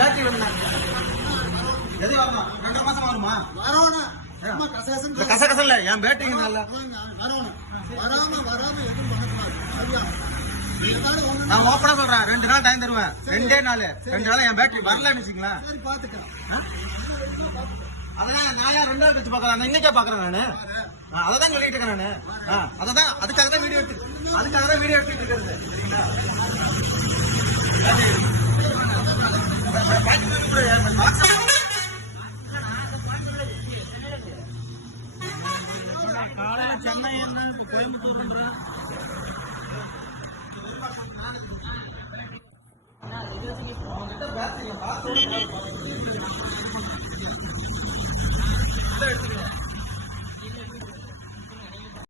battery வேணும்னா எது வரணும் 2 மாசம் வருமா வரணும் கசகசம் இல்ல என் பேட்டரிங்க நல்லா வரணும் வராம எதுவும் பண்ணக்கூடாது நான் ஓப்பனா சொல்றேன் 2 நாள் டைம் தருவேன் 2 நாள் என் பேட்டரி வரலன்னு வச்சுங்களேன் சரி பாத்துக்கிறேன் அதான் நான் ஏன் 2 நாள் வச்சு பாக்கலாம் நான் இன்னைக்கே பாக்குறேன் நானு அதான் சொல்லிட்டு இருக்கேன் நானு அதான் அதுக்காக தான் வீடியோ எடுத்துட்டு இருக்கிறது காலையில சென்னை என்ன இப்ப கோயம்புத்தூர்ன்ற எடுத்துக்கலாம்